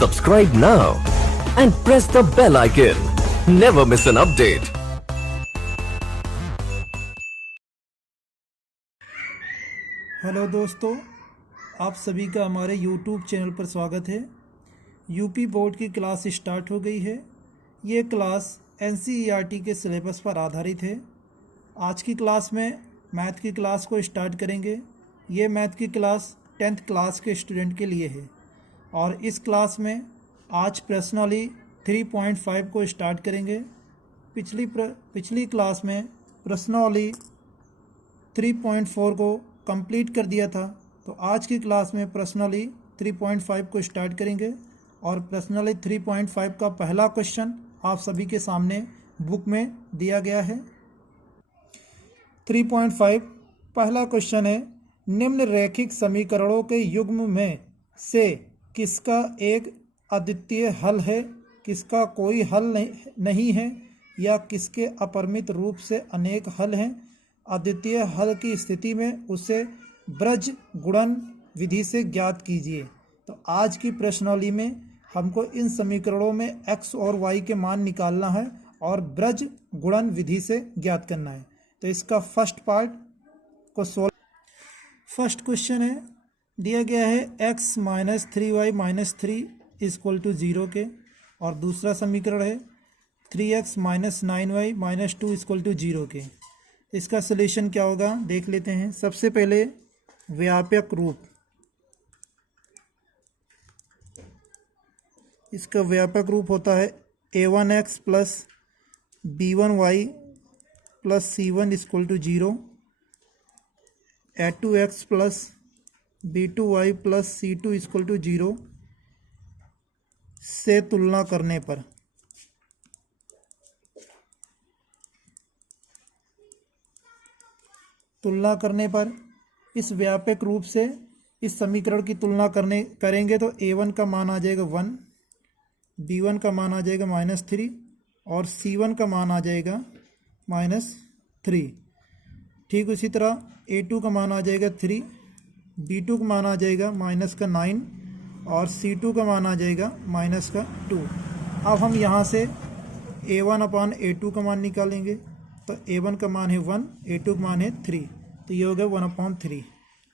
Subscribe now and press the bell icon. Never miss an update. Hello दोस्तों, आप सभी का हमारे YouTube चैनल पर स्वागत है। यूपी बोर्ड की क्लास स्टार्ट हो गई है। ये क्लास NCERT के सिलेबस पर आधारित है। आज की क्लास में मैथ की क्लास को स्टार्ट करेंगे। ये मैथ की क्लास 10th क्लास के स्टूडेंट के लिए है और इस क्लास में आज प्रश्नावली 3.5 को स्टार्ट करेंगे। पिछली क्लास में प्रश्नावली 3.4 को कंप्लीट कर दिया था, तो आज की क्लास में प्रश्नावली 3.5 को स्टार्ट करेंगे और प्रश्नावली 3.5 का पहला क्वेश्चन आप सभी के सामने बुक में दिया गया है। 3.5 पहला क्वेश्चन है, निम्न रैखिक समीकरणों के युग्म में से किसका एक अद्वितीय हल है, किसका कोई हल नहीं है या किसके अपरिमित रूप से अनेक हल हैं। अद्वितीय हल की स्थिति में उसे ब्रज गुणन विधि से ज्ञात कीजिए। तो आज की प्रश्नावली में हमको इन समीकरणों में x और y के मान निकालना है और ब्रज गुणन विधि से ज्ञात करना है। तो इसका फर्स्ट पार्ट को सोल्व। फर्स्ट क्वेश्चन है, दिया गया है x minus 3y minus 3 equal to 0 के, और दूसरा समीकरण है 3x minus 9y minus 2 equal to 0 के। इसका सलूशन क्या होगा देख लेते हैं। सबसे पहले व्यापक रूप, इसका व्यापक रूप होता है a1x plus b1y plus c1 equal to 0, a2x plus b2y plus c2 equal to 0 से तुलना करने पर इस व्यापक रूप से इस समीकरण की तुलना करेंगे तो a1 का मान आ जाएगा 1, b1 का मान आ जाएगा -3 और c1 का मान आ जाएगा -3। ठीक उसी तरह a2 का मान आ जाएगा 3, b2 का मान आ जाएगा -9 और c2 का मान आ जाएगा -2। अब हम यहाँ से a1 अपान a2 का मान निकालेंगे। तो a1 का मान है 1, a2 का मान है 3, तो ये हो गया 1/3।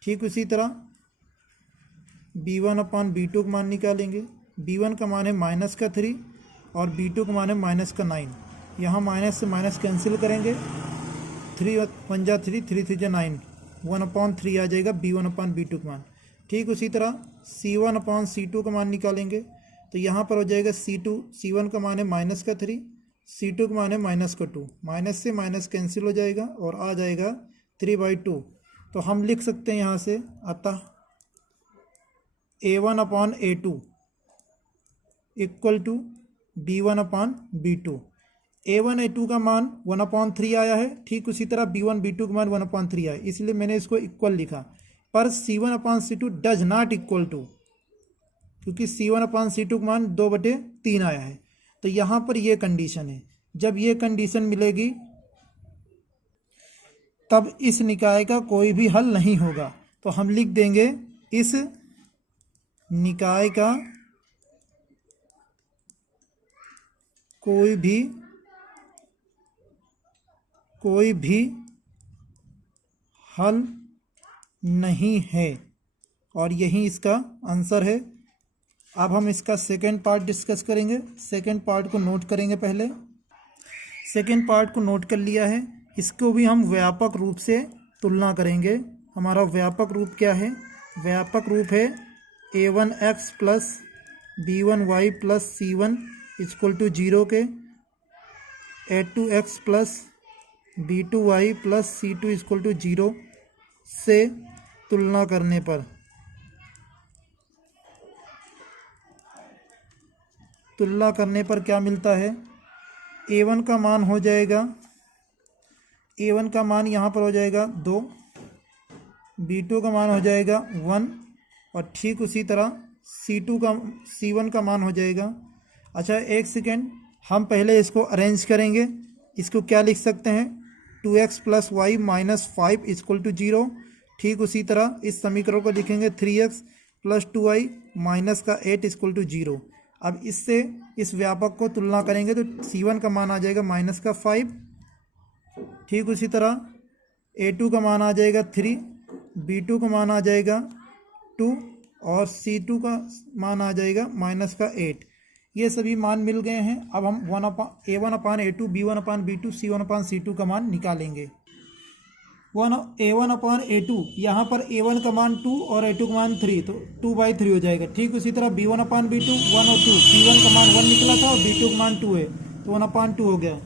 ठीक उसी तरह b1 अपान b2 का मान निकालेंगे। b1 का मान है -3 और b2 का मान है -9। यहाँ माइनस से माइनस कैंसिल करेंगे, 3 1 जा 3, 3 3 जा 9, 1/3 आ जाएगा b1 अपान b2 का मान। ठीक उसी तरह c1 अपान c2 का मान निकालेंगे। तो यहाँ पर हो जाएगा c1 का मान है -3, c2 का मान है -2, माइनस से माइनस कैंसिल हो जाएगा और आ जाएगा 3/2। तो हम लिख सकते हैं यहाँ से, अतः a1 upon a2 equal to b1 upon b2। a1 a2 का मान 1/3 आया है। ठीक उसी तरह b1 b2 का मान 1/3 आया, इसलिए मैंने इसको इक्वल लिखा। पर c1 upon c2 does not equal to, क्योंकि c1 अपान c2 का मान 2/3 आया है। तो यहाँ पर ये कंडीशन है, जब ये कंडीशन मिलेगी तब इस निकाय का कोई भी हल नहीं होगा। तो हम लिख देंगे इस निकाय का कोई भी हल नहीं है, और यही इसका आंसर है। अब हम इसका सेकंड पार्ट डिस्कस करेंगे। सेकंड पार्ट को नोट करेंगे। पहले सेकंड पार्ट को नोट कर लिया है, इसको भी हम व्यापक रूप से तुलना करेंगे। हमारा व्यापक रूप क्या है? व्यापक रूप है a1x plus b1y plus c1 equal to 0 के, a2x plus b2y plus c2 equal to 0 से तुलना करने पर क्या मिलता है? a1 का मान हो जाएगा, a1 का मान यहाँ पर हो जाएगा 2, b2 का मान हो जाएगा 1 और ठीक उसी तरह c1 का मान हो जाएगा। अच्छा एक सेकेंड, हम पहले इसको अरेंज करेंगे। इसको क्या लिख सकते हैं? 2x plus y minus 5 equal to 0। ठीक उसी तरह इस समीकरण को लिखेंगे 3x प्लस 2y माइनस का 8 इक्वल टू 0। अब इससे इस व्यापक को तुलना करेंगे तो C1 का मान आ जाएगा -5। ठीक उसी तरह A2 का मान आ जाएगा 3, B2 का मान आ जाएगा 2 और C2 का मान आ जाएगा -8। ये सभी मान मिल गए हैं। अब हम A1/A2, B1/B2, C1/C2 का मान निकालेंगे। A1/A2, यहाँ पर A1 का मान 2 और A2 का मान 3, तो 2/3 हो जाएगा। ठीक उसी तरह B1/B2 1 और 2, B1 का मान 1 निकला था और B2 का मान 2 है तो 1/2 हो गया।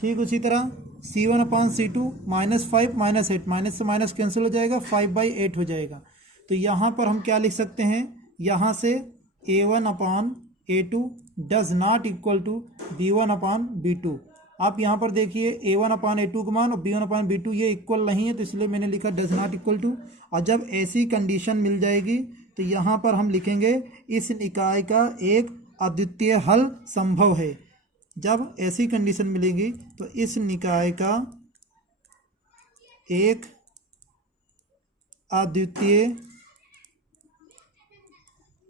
ठीक उसी तरह C1/C2 -5 -8, माइनस से माइनस कैंसिल हो जाएगा, 5/8 हो जाएगा। तो यहाँ पर हम क्या लिख सकते हैं, यहाँ से A1/A2 does not equal to B1/B2। आप यहाँ पर देखिए A1/A2 का मान और B1/B2 ये इक्वल नहीं है, तो इसलिए मैंने लिखा डज नॉट इक्वल टू। और जब ऐसी कंडीशन मिल जाएगी तो यहाँ पर हम लिखेंगे इस निकाय का एक अद्वितीय हल संभव है। जब ऐसी कंडीशन मिलेगी तो इस निकाय का एक अद्वितीय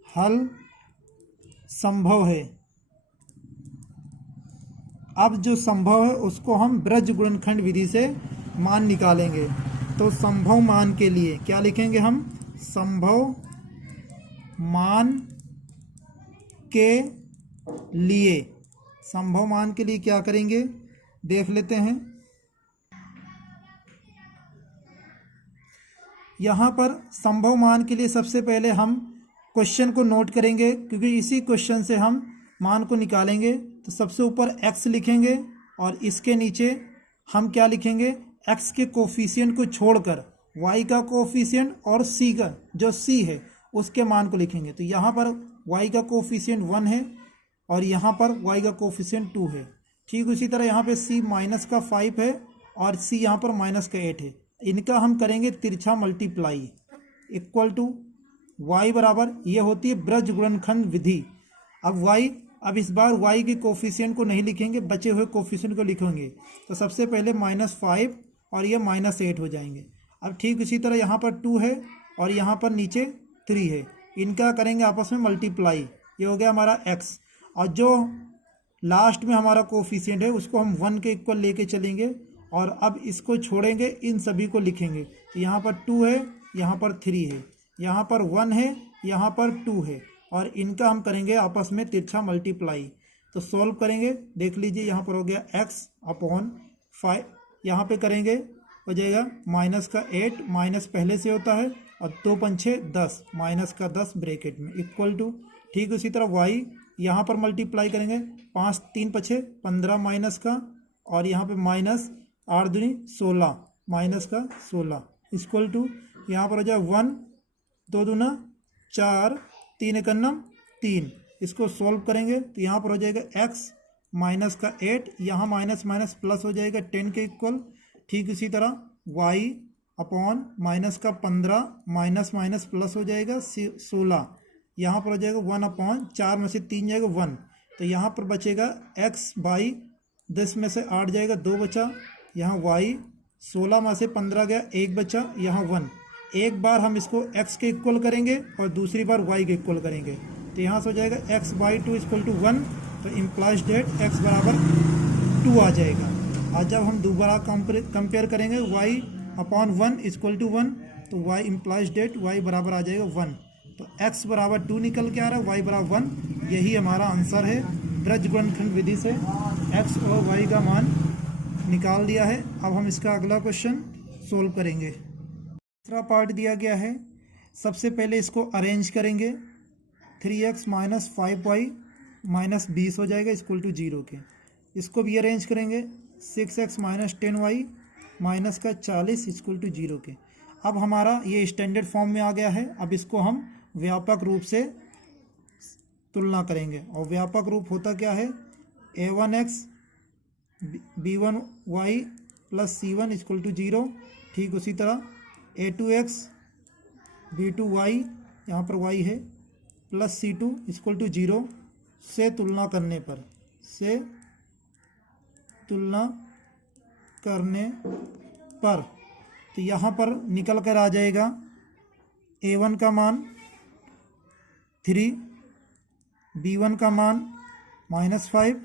हल संभव है। अब जो संभव है उसको हम ब्रज गुणनखंड विधि से मान निकालेंगे। तो संभव मान के लिए क्या लिखेंगे हम, संभव मान के लिए, संभव मान के लिए क्या करेंगे देख लेते हैं। यहाँ पर संभव मान के लिए सबसे पहले हम क्वेश्चन को नोट करेंगे, क्योंकि इसी क्वेश्चन से हम मान को निकालेंगे। तो सबसे ऊपर x लिखेंगे और इसके नीचे हम क्या लिखेंगे, x के कोफिशिएंट को छोड़कर y का कोफिशिएंट और c का जो c है उसके मान को लिखेंगे। तो यहाँ पर y का कोफिशिएंट 1 है और यहाँ पर y का कोफिशिएंट 2 है। ठीक उसी तरह यहाँ पे c -5 है और c यहाँ पर -8 है। इनका हम करेंगे तिरछा मल्टीप्लाई इक्वल टू y बराबर, ये होती है ब्रज गुणनखंड विधि। अब इस बार y के कोफिशिएंट को नहीं लिखेंगे, बचे हुए कोफिशिएंट को लिखेंगे। तो सबसे पहले -5 और ये -8 हो जाएंगे। अब ठीक इसी तरह यहाँ पर 2 है और यहाँ पर नीचे 3 है, इनका करेंगे आपस में मल्टीप्लाई, ये हो गया हमारा x। और जो लास्ट में हमारा कोफिशिएंट है उसको हम 1 के इक्वल लेके चलेंगे और अब इसको छोड़ेंगे, इन सभी को लिखेंगे। तो यहाँ पर 2 है, यहाँ पर 3 है, यहाँ पर 1 है, यहाँ पर 2 है और इनका हम करेंगे आपस में तिरछा मल्टीप्लाई। तो सॉल्व करेंगे, देख लीजिए यहाँ पर हो गया x/5, यहाँ पे करेंगे हो जाएगा -8, माइनस पहले से होता है और 2 पंछे 10, -10 ब्रैकेट में इक्वल टू। ठीक उसी तरह y यहाँ पर मल्टीप्लाई करेंगे, 5 3 पछे 15 माइनस का और यहाँ पे -8 दूनी 16, -16 इक्वल टू यहाँ पर हो जाए 1 2 दूना 4 3 एकन्नम 3। इसको सॉल्व करेंगे तो यहाँ पर हो जाएगा x -8, यहाँ माइनस माइनस प्लस हो जाएगा 10 के इक्वल। ठीक इसी तरह y upon -15 minus minus plus हो जाएगा 16, यहाँ पर हो जाएगा 1/4 में से 3 जाएगा 1, तो यहाँ पर बचेगा x/10 में से 8 जाएगा 2 बचा, यहाँ y 16 में से 15 गया 1 बचा, यहाँ 1। एक बार हम इसको x के इक्वल करेंगे और दूसरी बार y के इक्वल करेंगे, तो यहाँ से हो जाएगा x/2 = 1, तो इम्प्लाइज डेट x बराबर 2 आ जाएगा। और जब हम दोबारा कंपेयर करेंगे y/1 = 1, तो y इम्प्लाइज डेट y बराबर आ जाएगा 1, तो x बराबर 2 निकल के आ रहा है, y बराबर 1। यही हमारा आंसर है। ब्रज गुणनखंड विधि से x और y का मान निकाल दिया है। अब हम इसका अगला क्वेश्चन सोल्व करेंगे। दूसरा पार्ट दिया गया है, सबसे पहले इसको अरेंज करेंगे। 3x - 5y - 20 हो जाएगा = 0 के। इसको भी अरेंज करेंगे, 6x - 10y -40 = 0 के। अब हमारा ये स्टैंडर्ड फॉर्म में आ गया है। अब इसको हम व्यापक रूप से तुलना करेंगे और व्यापक रूप होता क्या है, a1x b1y + c1 = 0। ठीक उसी तरह a2x b2y, यहाँ पर y है, + c2 = 0 से तुलना करने पर तो यहाँ पर निकल कर आ जाएगा a1 का मान 3, B1 का मान -5,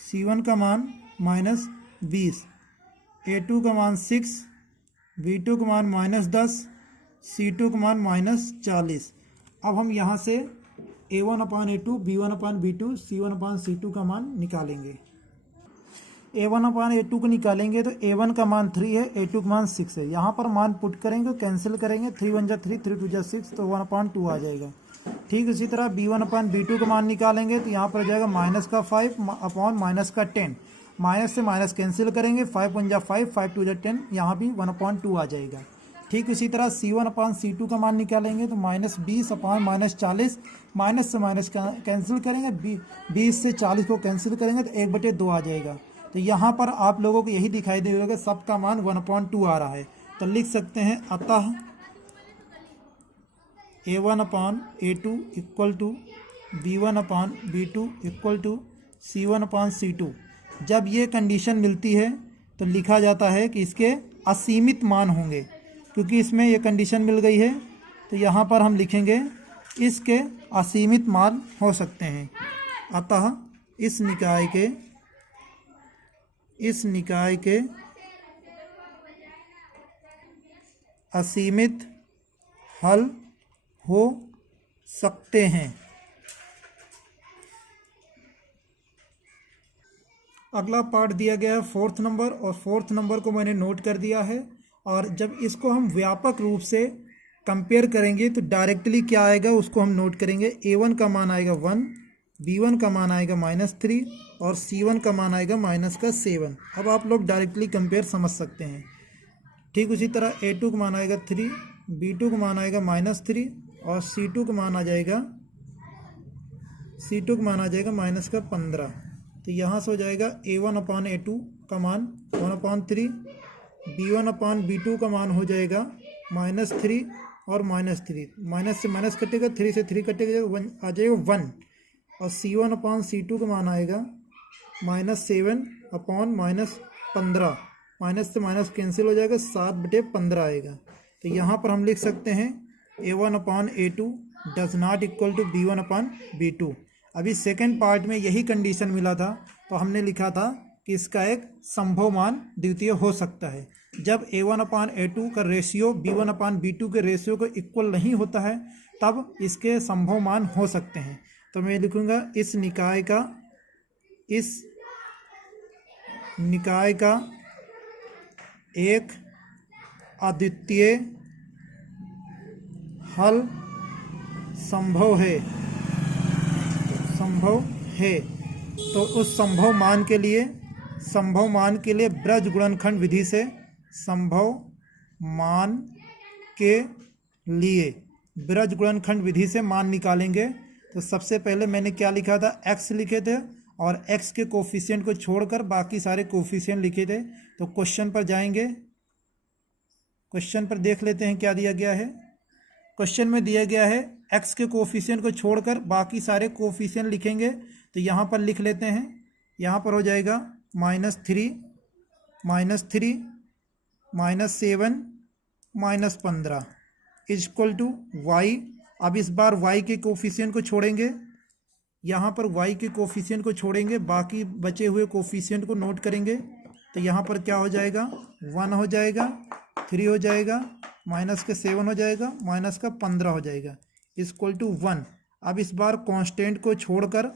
C1 का मान -20, A2 का मान 6, B2 का मान -10, C2 का मान -40। अब हम यहाँ से A1/A2, B1/B2, C1/C2 का मान निकालेंगे। A1/A2 को निकालेंगे तो A1 का मान 3 है, A2 का मान 6 है। यहाँ पर मान पुट करेंगे, कैंसिल करेंगे, 3 1 जा 3, 3 2 जा 6, तो 1/2 आ जाएगा। ठीक इसी तरह B1/B2 का मान निकालेंगे तो यहाँ पर हो जाएगा -5 अपॉन -10। माइनस से माइनस कैंसिल करेंगे, 5 1 जा 5, 5 2 जा 10, यहाँ भी 1/2 आ जाएगा। ठीक इसी तरह C1/C2 का मान निकालेंगे तो -20 अपॉन -40, माइनस से माइनस कैंसिल करेंगे, 20 से 40 को कैंसिल करेंगे तो 1/2 आ जाएगा। तो यहाँ पर आप लोगों को यही दिखाई देगा कि सबका मान 1/2 आ रहा है। तो लिख सकते हैं अतः A1/A2 equal to B1/B2 equal to C1/C2। जब ये कंडीशन मिलती है तो लिखा जाता है कि इसके असीमित मान होंगे, क्योंकि इसमें ये कंडीशन मिल गई है तो यहाँ पर हम लिखेंगे इसके असीमित मान हो सकते हैं। अतः इस निकाय के असीमित हल हो सकते हैं। अगला पार्ट दिया गया है 4th नंबर, और 4th नंबर को मैंने नोट कर दिया है। और जब इसको हम व्यापक रूप से कंपेयर करेंगे तो डायरेक्टली क्या आएगा उसको हम नोट करेंगे। A1 का मान आएगा 1, B1 का मान आएगा -3 और C1 का मान आएगा -7। अब आप लोग डायरेक्टली कंपेयर समझ सकते हैं। ठीक उसी तरह A2 का मान आएगा 3, B2 का मान आएगा -3 और C2 का मान आ जाएगा -15। तो यहाँ से हो जाएगा A1/A2 का मान 1/3, B1/B2 का मान हो जाएगा -3 और -3, माइनस से माइनस कटेगा, 3 से 3 कटेगा, 1 आ जाएगा 1। और C1/C2 का मान आएगा -7/-15, माइनस से माइनस कैंसिल हो जाएगा, 7/15 आएगा। तो यहाँ पर हम लिख सकते हैं A1/A2 does not equal to B1/B2। अभी सेकेंड पार्ट में यही कंडीशन मिला था तो हमने लिखा था कि इसका एक संभव मान द्वितीय हो सकता है। जब A1/A2 का रेशियो B1/B2 के रेशियो को इक्वल नहीं होता है तब इसके संभव मान हो सकते हैं। तो मैं लिखूँगा इस निकाय का एक अद्वितीय हल संभव है। तो उस संभव मान के लिए ब्रज गुणनखंड विधि से ब्रज गुणनखंड विधि से मान निकालेंगे। तो सबसे पहले मैंने क्या लिखा था, x लिखे थे और x के कोफिशिएंट को छोड़कर बाकी सारे कोफिशिएंट लिखे थे। तो क्वेश्चन पर जाएंगे, क्वेश्चन पर देख लेते हैं क्या दिया गया है। क्वेश्चन में दिया गया है x के कोफिशिएंट को छोड़कर बाकी सारे कोफिशिएंट लिखेंगे। तो यहाँ पर लिख लेते हैं, यहाँ पर हो जाएगा -3, -7, -15 इक्वल टू y। अब इस बार y के कोफिशिएंट को छोड़ेंगे, यहाँ पर y के कोफिशिएंट को छोड़ेंगे, बाकी बचे हुए कोफिशिएंट को नोट करेंगे। तो यहाँ पर क्या हो जाएगा, 1 हो जाएगा, 3 हो जाएगा, -7 हो जाएगा, -15 हो जाएगा, इक्वल टू 1। अब इस बार कांस्टेंट को छोड़कर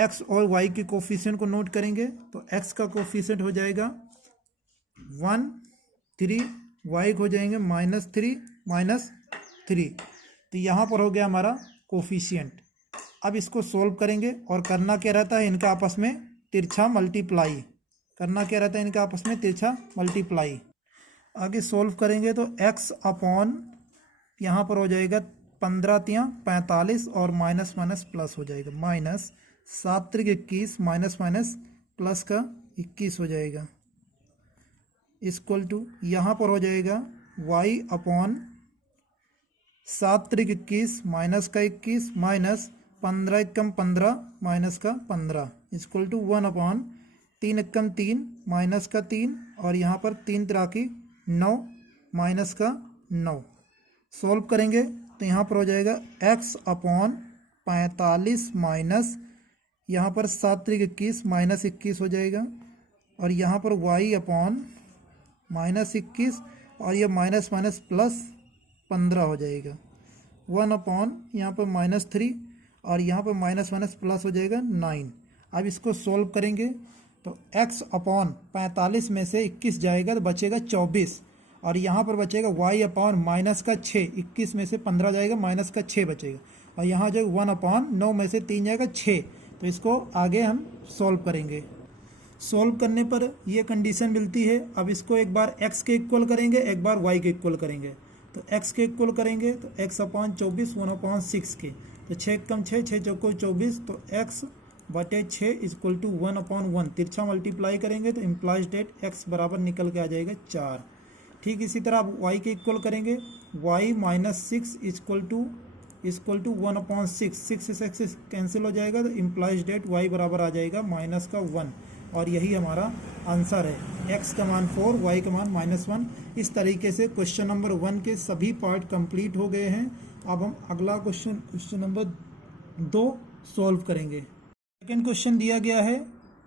x और y के कोफिशिएंट को नोट करेंगे। तो x का कोफिशिएंट हो जाएगा 1, 3, y हो जाएंगे -3, -3। तो यहाँ पर हो गया हमारा कोफिशिएंट। अब इसको सोल्व करेंगे और करना क्या रहता है, इनका आपस में तिरछा मल्टीप्लाई। आगे सोल्व करेंगे तो x अपॉन यहाँ पर हो जाएगा 15 × 45 और माइनस प्लस हो जाएगा, -7 × 21 माइनस प्लस का 21 हो जाएगा, इक्वल टू यहाँ पर हो जाएगा y अपॉन 7 × 21 माइनस का 21 माइनस 15 × 15 माइनस का 15 इक्वल टू 1/3 × 3 माइनस का 3 और यहाँ पर 3 × 9 माइनस का 9। सोल्व करेंगे तो यहाँ पर हो जाएगा x अपॉन 45 माइनस यहाँ पर 7 त्रिक 21 माइनस 21 हो जाएगा, और यहाँ पर y अपॉन माइनस 21 और ये माइनस माइनस प्लस 15 हो जाएगा। 1 अपॉन यहाँ पर -3 और यहाँ पर माइनस माइनस प्लस हो जाएगा 9। अब इसको सोल्व करेंगे तो x अपॉन 45 में से 21 जाएगा तो बचेगा 24, और यहाँ पर बचेगा y अपॉन माइनस का 6, 21 में से 15 जाएगा माइनस का 6 बचेगा, और यहाँ जो 1 अपॉन 9 में से 3 जाएगा 6। तो इसको आगे हम सॉल्व करेंगे। सॉल्व करने पर ये कंडीशन मिलती है। अब इसको एक बार x के इक्वल करेंगे, एक बार y के इक्वल करेंगे। तो x के इक्वल करेंगे तो x अपॉन 24 1 अपॉन 6 के, तो 6 कम 6 6 चौको 24, तो x बटे 6 इक्वल टू 1 अपॉन 1। तिरछा मल्टीप्लाई करेंगे तो इम्प्लाइज डेट x बराबर निकल के आ जाएगा 4। ठीक इसी तरह आप y के इक्वल करेंगे, y minus 6 equal to 1 upon 6, 6 से 6 कैंसिल हो जाएगा तो इम्प्लाइज डेट y बराबर आ जाएगा माइनस का 1, और यही हमारा आंसर है। x का मान 4, y का मान -1। इस तरीके से क्वेश्चन नंबर 1 के सभी पार्ट कंप्लीट हो गए हैं। अब हम अगला क्वेश्चन नंबर 2 सॉल्व करेंगे। सेकेंड क्वेश्चन दिया गया है।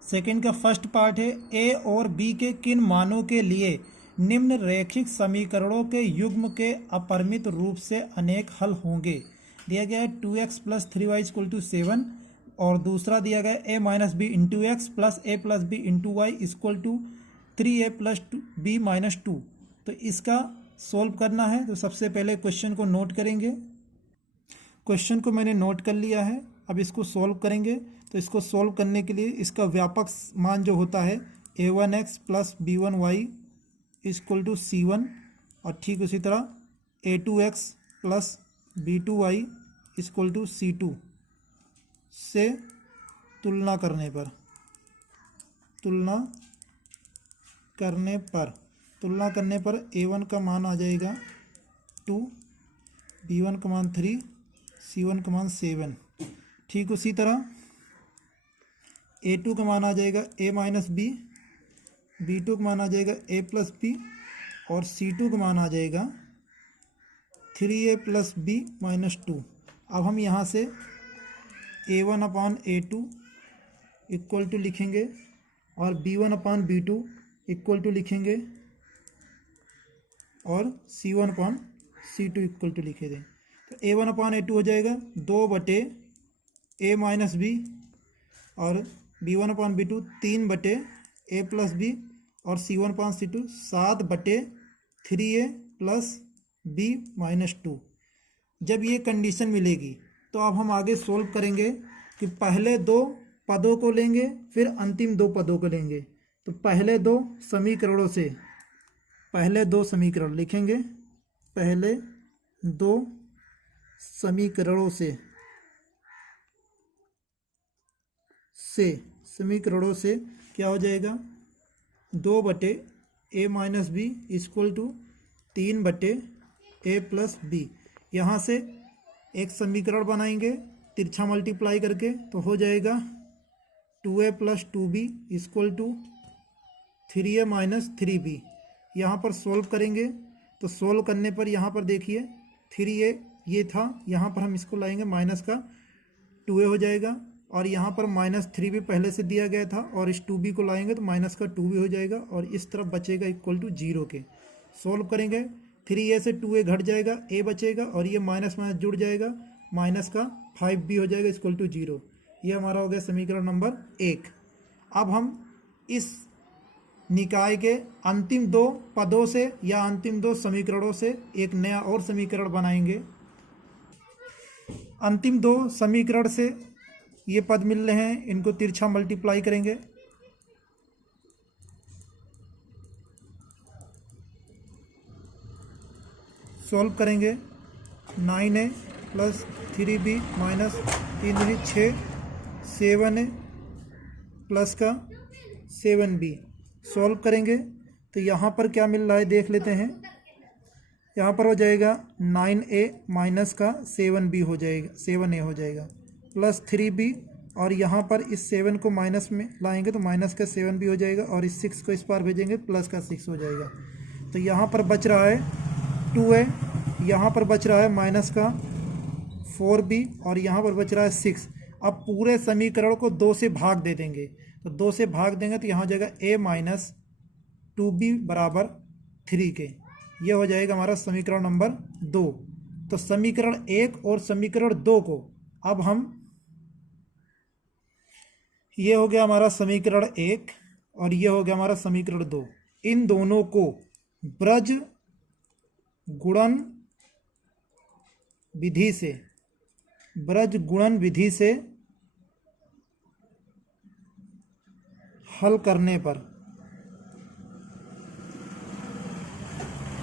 सेकेंड का फर्स्ट पार्ट है, a और b के किन मानों के लिए निम्न रैखिक समीकरणों के युग्म के अपरिमित रूप से अनेक हल होंगे। दिया गया है 2x plus 3y equal to 7, और दूसरा दिया गया है a minus b into x plus a plus b into y equal to 3a plus b minus 2। तो इसका सॉल्व करना है। तो सबसे पहले क्वेश्चन को नोट करेंगे। क्वेश्चन को मैंने नोट कर लिया है। अब इसको सॉल्व करेंगे। तो इसको सॉल्व करने के लिए इसका व्यापक मान जो होता है a1x plus b1y equal to c1, और ठीक उसी तरह a2x plus b2y equal to c2 से तुलना करने पर a1 का मान आ जाएगा 2, b1 का मान 3, c1 का मान 7। ठीक उसी तरह a2 का मान आ जाएगा a माइनस बी, b2 का मान आ जाएगा a प्लस बी, और c2 का मान आ जाएगा 3a प्लस बी माइनस 2। अब हम यहाँ से a1 upon a2 equal to लिखेंगे, और b1 upon b2 equal to लिखेंगे, और c1 upon c2 equal to लिखे दें। तो a1 अपॉन a2 हो जाएगा 2 बटे a माइनस बी, और b1 अपॉन b2 3 बटे a प्लस बी, और c1 अपॉन c2 7 बटे 3a प्लस b माइनस 2। जब ये कंडीशन मिलेगी तो अब हम आगे सोल्व करेंगे कि पहले 2 पदों को लेंगे फिर अंतिम 2 पदों को लेंगे। तो पहले 2 समीकरण लिखेंगे। पहले 2 समीकरणों से क्या हो जाएगा, 2 बटे a minus b equal to 3 बटे a प्लस बी। यहाँ से एक समीकरण बनाएंगे तिरछा मल्टीप्लाई करके, तो हो जाएगा 2a plus 2b equal to 3a minus 3b। यहाँ पर सोल्व करेंगे तो सोल्व करने पर यहाँ पर देखिए 3a ये था, यहाँ पर हम इसको लाएंगे माइनस का 2a हो जाएगा, और यहाँ पर माइनस 3b पहले से दिया गया था, और इस 2b को लाएंगे तो माइनस का 2b हो जाएगा, और इस तरफ बचेगा इक्वल टू 0 के। सोल्व करेंगे 3a से 2a घट जाएगा, a बचेगा, और ये माइनस माइनस जुड़ जाएगा, माइनस का 5b हो जाएगा इक्वल टू 0। ये हमारा हो गया समीकरण नंबर 1। अब हम इस निकाय के अंतिम 2 पदों से या अंतिम 2 समीकरणों से एक नया और समीकरण बनाएंगे। अंतिम 2 समीकरण से ये पद मिल रहे हैं, इनको तिरछा मल्टीप्लाई करेंगे। सॉल्व करेंगे 9a plus 3b minus 3 6, 7a plus का 7b। सॉल्व करेंगे तो यहाँ पर क्या मिल रहा है देख लेते हैं। यहाँ पर हो जाएगा 9a माइनस का 7b हो जाएगा, 7a हो जाएगा, प्लस 3b, और यहाँ पर इस 7 को माइनस में लाएंगे तो माइनस का 7b हो जाएगा, और इस 6 को इस पार भेजेंगे प्लस का 6 हो जाएगा। तो यहाँ पर बच रहा है 2a, यहाँ पर बच रहा है माइनस का 4b और यहाँ पर बच रहा है 6। अब पूरे समीकरण को 2 से भाग दे देंगे, तो 2 से भाग देंगे तो यहाँ हो जाएगा a माइनस 2b बराबर 3 के। ये हो जाएगा हमारा समीकरण नंबर 2। तो समीकरण 1 और समीकरण 2 को अब हम, ये हो गया हमारा समीकरण 1 और ये हो गया हमारा समीकरण 2। इन दोनों को ब्रज गुणन विधि से हल करने पर,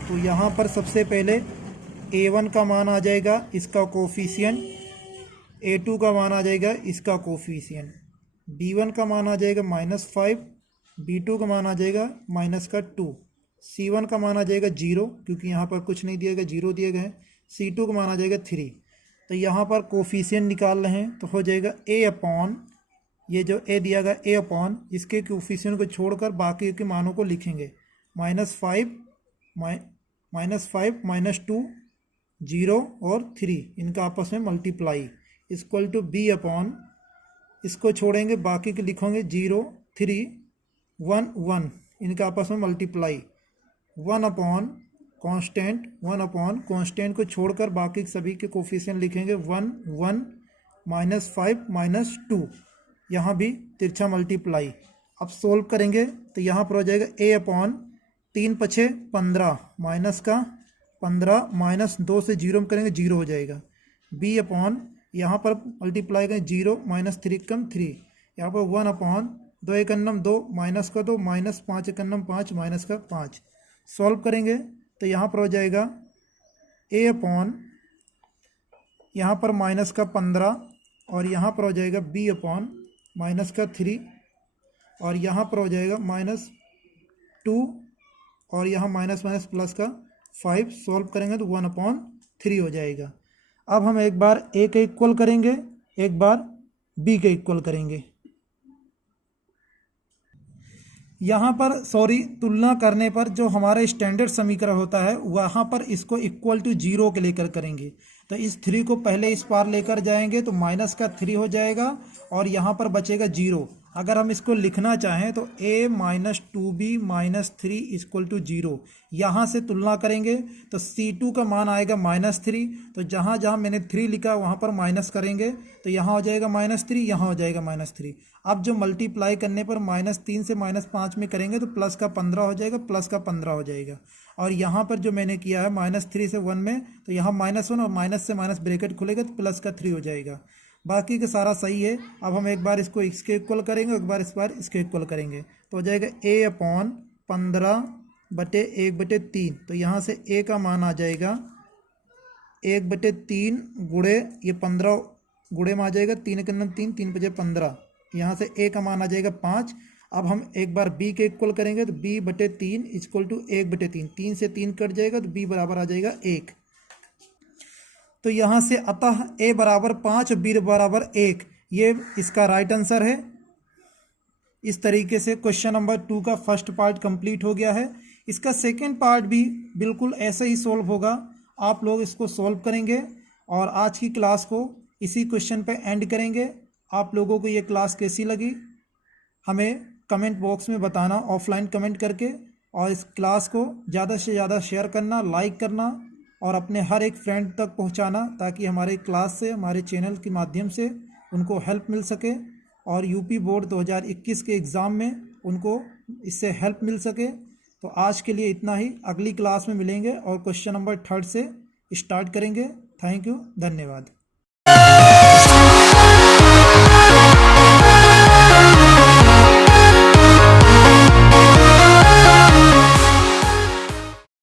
तो यहाँ पर सबसे पहले a1 का मान आ जाएगा, इसका कोफिशिएंट, a2 का मान आ जाएगा, इसका कोफिशिएंट, b1 का मान आ जाएगा -5, b2 का मान आ जाएगा -2, c1 का मान आ जाएगा 0 क्योंकि यहाँ पर कुछ नहीं दिया गया, 0 दिए गए हैं, c2 का मान आ जाएगा 3। तो यहाँ पर कोफिशिएंट निकाल रहे हैं तो हो जाएगा a अपॉन, ये जो a दिया गया a अपॉन, इसके कोफिशिएंट को छोड़कर बाकी के मानों को लिखेंगे, -5 -2 0 और 3, इनका आपस में multiply equal to b upon, इसको छोड़ेंगे बाकी के लिखोगे 0 3 1 1, इनका आपस में मल्टीप्लाई 1 अपॉन कांस्टेंट को छोड़कर बाकी सभी के कोफिशिएंट लिखेंगे 1 1 -5 -2, यहाँ भी तिरछा मल्टीप्लाई। अब सोल्व करेंगे तो यहाँ पर हो जाएगा a अपॉन 3 पछे 15 माइनस का 15 -2 से 0 में करेंगे 0 हो जाएगा, b अपॉन, यहाँ पर मल्टीप्लाई करें 0 -3 कम 3, यहाँ पर 1 अपॉन 2 1 2 माइनस का 2 -5 1 5 माइनस का 5। सॉल्व करेंगे तो यहाँ पर हो जाएगा a अपॉन, यहाँ पर माइनस का 15 और यहाँ पर हो जाएगा b अपॉन माइनस का 3 और यहाँ पर हो जाएगा -2 और यहाँ माइनस प्लस का 5। सॉल्व करेंगे तो 1/3 हो जाएगा। अब हम एक बार a के इक्वल करेंगे, एक बार b के इक्वल करेंगे। यहाँ पर तुलना करने पर जो हमारा स्टैंडर्ड समीकरण होता है वहाँ पर इसको इक्वल टू 0 के लेकर करेंगे, तो इस 3 को पहले इस पार लेकर जाएंगे तो माइनस का 3 हो जाएगा और यहाँ पर बचेगा 0। अगर हम इसको लिखना चाहें तो a minus 2b minus 3 equal to 0, यहाँ से तुलना करेंगे तो c2 का मान आएगा -3, तो जहाँ जहाँ मैंने 3 लिखा वहाँ पर माइनस करेंगे तो यहाँ हो जाएगा -3, यहाँ हो जाएगा -3। अब जो मल्टीप्लाई करने पर -3 से -5 में करेंगे तो प्लस का 15 हो जाएगा, प्लस का 15 हो जाएगा। और यहाँ पर जो मैंने किया है -3 से 1 में, तो यहाँ -1 और माइनस से माइनस ब्रैकेट खुलेगा तो प्लस का 3 हो जाएगा। बाकी का सारा सही है। अब हम एक बार इसको इसके इक्वल करेंगे, एक बार इस बार इसके इक्वल करेंगे तो हो जाएगा a अपॉन 15/1/3। तो यहाँ से a का मान आ जाएगा 1/3 गुणे ये 15 गुणे में आ जाएगा 3 के 3 3 बजे 15, यहाँ से a का मान आ जाएगा 5। अब हम एक बार b के इक्वल करेंगे तो b/3 इक्वल टू 1/3, 3 से 3 कट जाएगा तो b बराबर आ जाएगा 1। तो यहाँ से अतः a बराबर 5 और b बराबर 1, ये इसका राइट आंसर है। इस तरीके से क्वेश्चन नंबर 2 का फर्स्ट पार्ट कंप्लीट हो गया है। इसका सेकंड पार्ट भी बिल्कुल ऐसे ही सॉल्व होगा, आप लोग इसको सॉल्व करेंगे और आज की क्लास को इसी क्वेश्चन पे एंड करेंगे। आप लोगों को ये क्लास कैसी लगी हमें कमेंट बॉक्स में बताना, ऑफलाइन कमेंट करके, और इस क्लास को ज़्यादा से ज़्यादा शेयर करना, लाइक करना और अपने हर एक फ्रेंड तक पहुंचाना, ताकि हमारे क्लास से, हमारे चैनल के माध्यम से उनको हेल्प मिल सके और यूपी बोर्ड 2021 के एग्ज़ाम में उनको इससे हेल्प मिल सके। तो आज के लिए इतना ही, अगली क्लास में मिलेंगे और क्वेश्चन नंबर 3 से स्टार्ट करेंगे। थैंक यू, धन्यवाद।